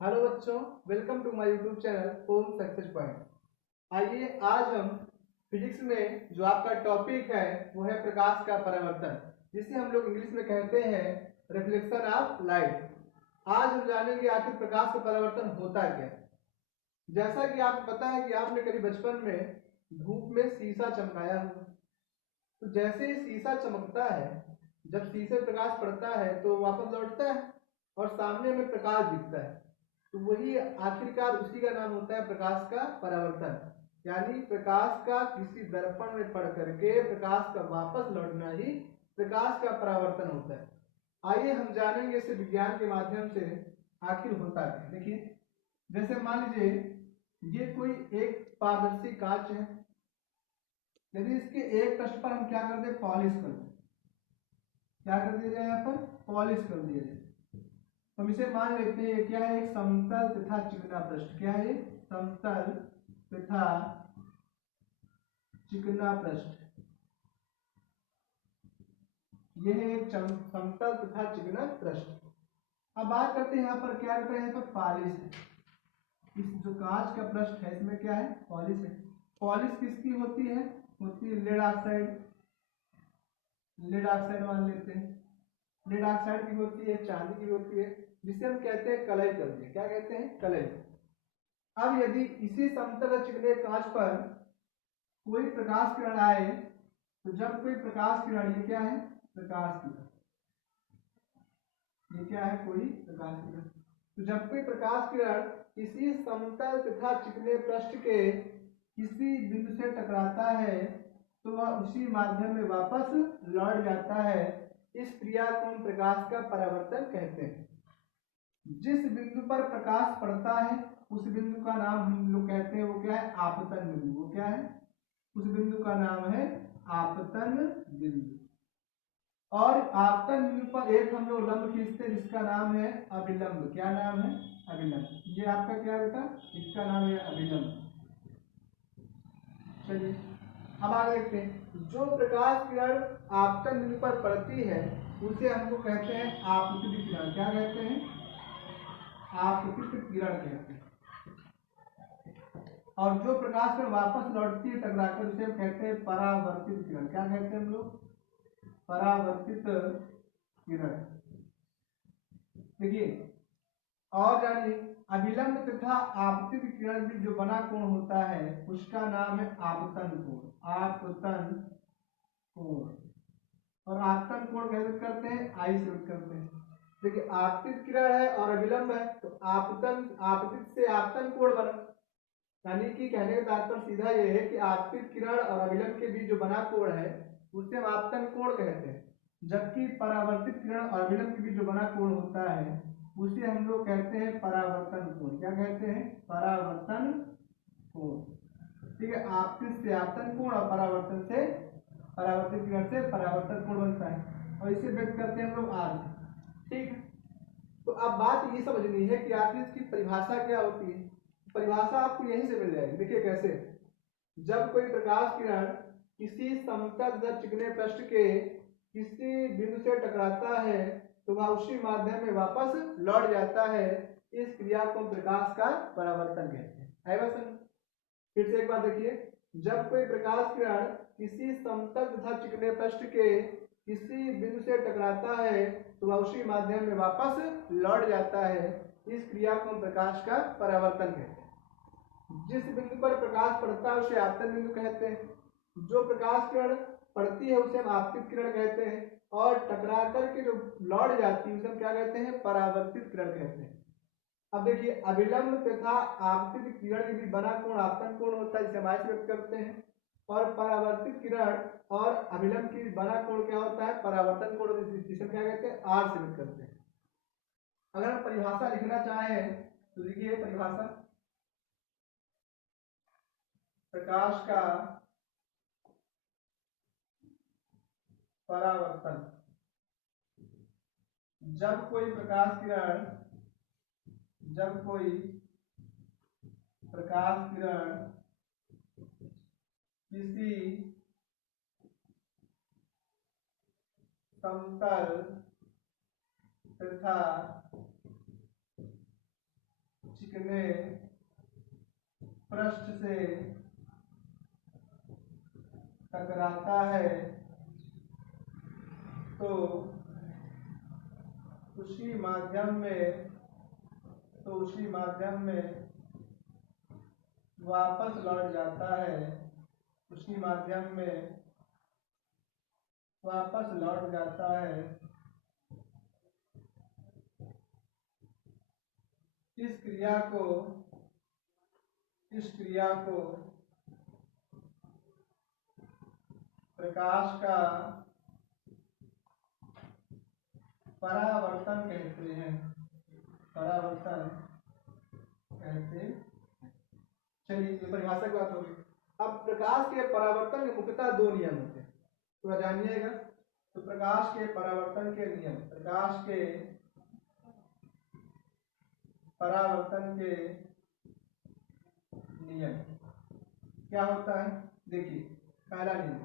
Hello बच्चों, welcome to my YouTube channel home success point. आइए आज हम फिजिक्स में जो आपका टॉपिक है वो है प्रकाश का परावर्तन, जिसे हम लोग इंग्लिश में कहते हैं रिफ्लेक्शन ऑफ लाइट। आज हम जानेंगे आखिर प्रकाश का परावर्तन होता क्या है। जैसा कि आपको पता है कि आपने कभी बचपन में धूप में शीशा चमकाया हो, तो जैसे ही शीशा चमकता है, जब शीशे प्रकाश पड़ता है तो वापस लौटता है और सामने में प्रकाश दिखता है। तो वही आखिरकार उसी का नाम होता है प्रकाश का परावर्तन, यानी प्रकाश का किसी दर्पण में पड़ करके प्रकाश का वापस लौटना ही प्रकाश का परावर्तन होता है। आइए हम जानेंगे इसे विज्ञान के माध्यम से आखिर होता है। देखिए, जैसे मान लीजिए ये कोई एक पारदर्शी कांच है। यदि इसके एक पृष्ठ पर हम क्या कर दे, पॉलिश कर दे, क्या कर दिया जाए, यहाँ पर पॉलिश कर दिया जाए। हम इसे मान लेते हैं क्या है, एक समतल तथा चिकना पृष्ठ। क्या है, समतल तथा चिकना पृष्ठ। यह है एक समतल तथा चिकना पृष्ठ। अब बात करते हैं यहाँ पर क्या करते हैं, यहाँ पर पॉलिश है। इस जो कांच का पृष्ठ है इसमें क्या है, पॉलिश है। पॉलिश किसकी होती है, लेड ऑक्साइड। लेड ऑक्साइड मान लेते हैं, लेड ऑक्साइड की होती है, चांदी की होती है, जिसे हम कहते हैं कलई कर दिए। क्या कहते हैं, कलई। अब यदि इसी समतल चिकने कांच पर कोई प्रकाश किरण आए, तो जब कोई प्रकाश किरण, ये क्या है, प्रकाश किरण, ये क्या है, कोई प्रकाश किरण। तो जब कोई प्रकाश किरण किसी समतल तथा चिकने पृष्ठ के किसी बिंदु से टकराता है तो वह उसी माध्यम में वापस लौट जाता है। इस क्रिया को हम प्रकाश का परावर्तन कहते हैं। जिस बिंदु पर प्रकाश पड़ता है उस बिंदु का नाम हम लोग कहते हैं, वो क्या है, आपतन बिंदु। वो क्या है, उस बिंदु का नाम है आपतन बिंदु। और आपतन बिंदु पर एक हम लोग लंब खींचते हैं जिसका नाम है अभिलंब। क्या नाम है, अभिलंब। ये आपका क्या बेटा, इसका नाम है अभिलंब। चलिए अब आगे देखते हैं। जो प्रकाश किरण आपतन बिंदु पर पड़ती है उसे हमको कहते हैं आपतित किरण। क्या कहते हैं, आपतित किरण कहते हैं। और जो प्रकाश किरण वापस लौटती है टकराकर उसे हम कहते हैं परावर्तित किरण। क्या कहते हैं हम लोग, परावर्तित किरण। देखिए और जानिए, अभिलंब तथा आपतित किरण भी जो बना कोण होता है उसका नाम है आपतन कोण। आपतन कोण। और आपतन कोण कैसे करते हैं, आई से करते हैं। देखिए, आपतित किरण है और अभिलंब है, तो आपतन, आपतित से आपतन कोण बना। यानी कि कहने का तात्पर्य सीधा ये है कि आपतित किरण और अभिलंब के बीच जो बना कोण है उसे हम आपतन कोण कहते हैं। जबकि परावर्तित किरण और अभिलंब के बीच जो बना कोण होता है उसे हम लोग कहते हैं परावर्तन कोण। क्या कहते हैं, परावर्तन कोण। ठीक है, आपतित से आपतन कोण और परावर्तन से, परावर्तित किरण से परावर्तन कोण बनता है और इसे व्यक्त करते हैं हम लोग आर से। ठीक है, तो अब बात ये समझनी है कि आखिर इसकी परिभाषा क्या होती है। परिभाषा आपको यहीं से मिल जाएगी। देखिए कैसे, जब कोई प्रकाश किरण किसी समतल तथा चिकने पृष्ठ के किसी बिंदु से टकराता है तो वह उसी माध्यम में वापस लौट जाता है। इस क्रिया को प्रकाश का परावर्तन कहते हैं। है बस, फिर से एक बार देखिए, जब कोई प्रकाश किरण किसी समतल तथा चिकने पृष्ठ के किसी बिंदु से टकराता है तो वह उसी माध्यम में वापस लौट जाता है। इस क्रिया को प्रकाश का परावर्तन कहते हैं। जिस बिंदु पर प्रकाश पड़ता है उसे आपतन बिंदु कहते हैं। जो प्रकाश किरण पड़ती है उसे हम आपतित किरण कहते हैं और टकरा करके जो लौट जाती है उसे हम क्या कहते हैं, परावर्तित किरण कहते हैं। अब देखिए, अभिलंब तथा आपतित किरण के बीच बना कोण आपतन कोण होता है, जिसे हम आई से व्यक्त करते हैं। और परावर्तित किरण और अभिलंब की बना कोण क्या होता है, परावर्तन कोण, जिसे हम क्या कहते हैं, आर से व्यक्त करते हैं। अगर हम परिभाषा लिखना चाहें तो लिखिए परिभाषा, प्रकाश का परावर्तन। जब कोई प्रकाश किरण, जब कोई प्रकाश किरण किसी समतल तथा चिकने पृष्ठ से टकराता है तो उसी माध्यम में वापस लौट जाता है, उसी माध्यम में वापस लौट जाता है। इस क्रिया को प्रकाश का परावर्तन कहते हैं, परावर्तन कहते हैं। चलिए ये परिभाषा की बात होगी। अब प्रकाश के परावर्तन के मुख्यतः दो नियम होते हैं, तो जानिएगा। तो प्रकाश के परावर्तन के नियम, प्रकाश के परावर्तन के नियम क्या होता है? देखिए पहला नियम,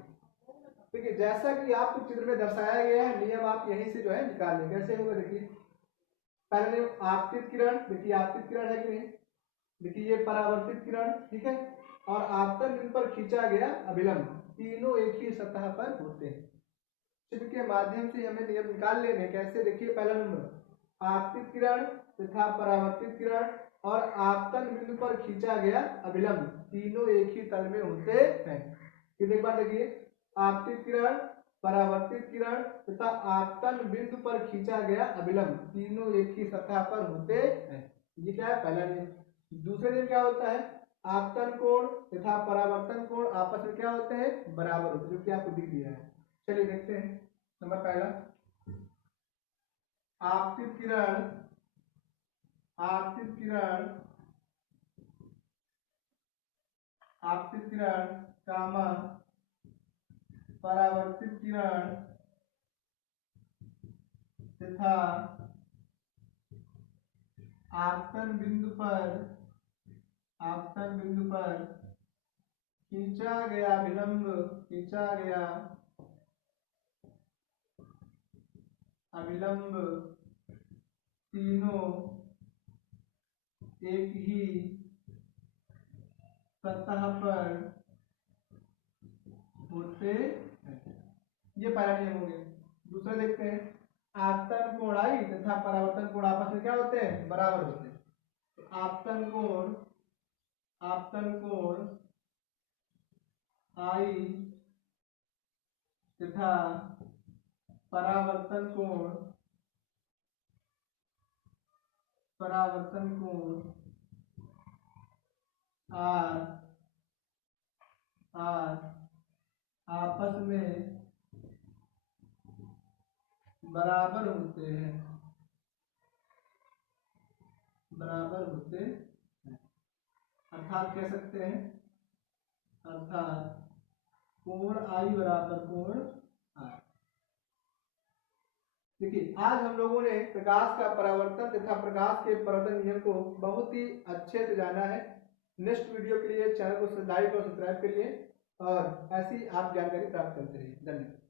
देखिए जैसा कि आपको चित्र में दर्शाया गया है, नियम आप यहीं से जो है निकाल लें। कैसे होगा? देखिए पहला नियम आपतित किरण, देखिए आपतित किरण है कि नहीं, देखिए ये परावर्तित किरण, ठीक है, और आपतन बिंदु पर खींचा गया अभिलंब, तीनों एक ही सतह पर होते हैं। चित्र के माध्यम से हमें नियम निकाल लेने। कैसे? देखिए पहला नंबर आपतित किरण तथा परावर्तित किरण और आपतन बिंदु पर खींचा गया अभिलंब तीनों एक ही तल में होते हैं। फिर एक बार देखिए, आपतित किरण, परावर्तित किरण तथा आपतन बिंदु पर खींचा गया अभिलंब तीनों एक ही सतह पर होते हैं। ये क्या है? पहला नियम। दूसरे दिन क्या होता है? आपतन कोण तथा परावर्तन कोण आपस में क्या होते हैं? बराबर होते हैं, जो कि आपको दिख दिया है। चलिए देखते हैं। नंबर पहला, आपतित किरण कामा परावर्तित किरण तथा आपतन बिंदु पर खींचा गया अभिलंब तीनों एक ही सतह पर होते हैं। ये पहला नियम हो गया। दूसरा देखते हैं, आपतन कोण आई तथा परावर्तन कोण आपस में क्या होते हैं? बराबर होते हैं। तो आपतन कोण आई तथा परावर्तन कोण आर आपस में बराबर होते हैं, अर्थात कह सकते हैं, अर्थात कोण आई बराबर कोण आर। देखिए आज हम लोगों ने प्रकाश का परावर्तन तथा प्रकाश के परावर्तन नियम को बहुत ही अच्छे से जाना है। नेक्स्ट वीडियो के लिए चैनल को लाइक और सब्सक्राइब करिए और ऐसी आप जानकारी प्राप्त करते रहिए। धन्यवाद।